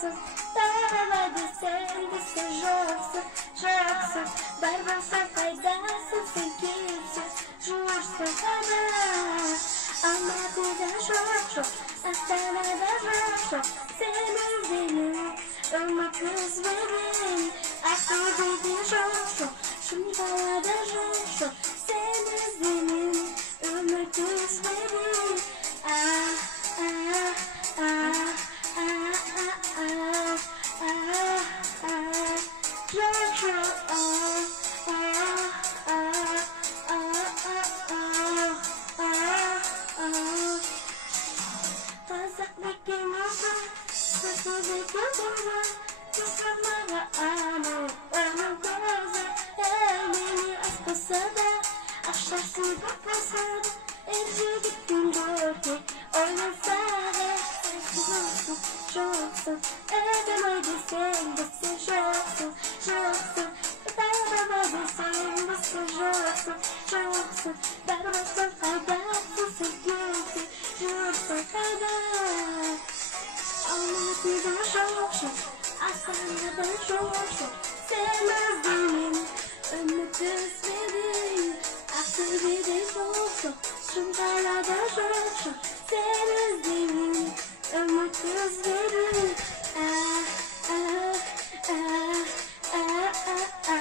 joksın. Dayanamadı sevgisi joksın. Joksın. Barbarsan faydasın sen kimsin. Joksın kadar. Ama kuzda çok. Astana'da çok. Sen özledim. Ölme kız benim. Aklı dedin çok. Şimdi havada çok. Sen özledim. Ölme kız benim. Ah ah ah ah ah ah ah ah. Jojo ah ah ah ah ah ah ah. Pazartesi masa, pazartesi masa, pazartesi amo, amo cosa, beni aspasada, aşağı pasada, ercik gündürtü, oynasada, joksın, joksın, edemedi sen de joksın, joksın, dayanamadı sen de joksın, joksın, barbarsan faydasın sen kimsin, joksın kadar. Anlatıdan çok, Aslında çok, sevmezdim, ömrü kısmedim, aklı bir de çok, şunlarla çok, sevmezdim, ömrü kısmedim, ah ah ah ah ah ah.